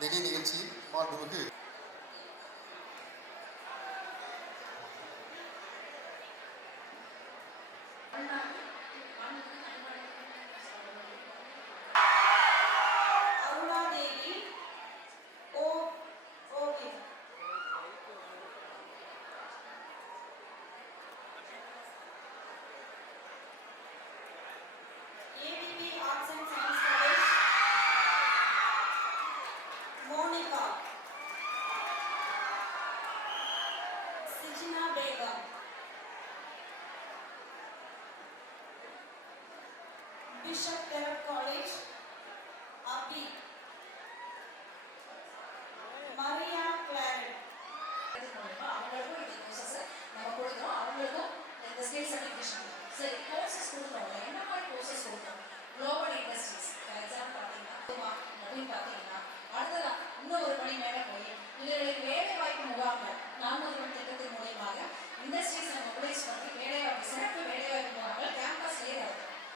நிதி நிகழ்ச்சியில் மாண்புமிகு Bishop Terror College, Abhi, Maria Claret. அவங்களுக்கும் இந்த கோர்சஸ் நம்ம கொடுக்குறோம். அவங்களுக்கும் இந்த ஸ்கில் சர்டிஃபிகேஷன். சரி, கோர்சஸ் கொடுத்தோம். என்ன மாதிரி கோர்சஸ் கொடுத்தோம்? குளோபல் இண்டஸ்ட்ரீஸ் ஃபார் எக்ஸாம்பிள் பார்த்தீங்கன்னா அப்படின்னு பார்த்தீங்கன்னா அடுத்ததான் இன்னும் ஒரு படி மேலே போய் இவர்களுக்கு வேலை வாய்ப்பு முகாம்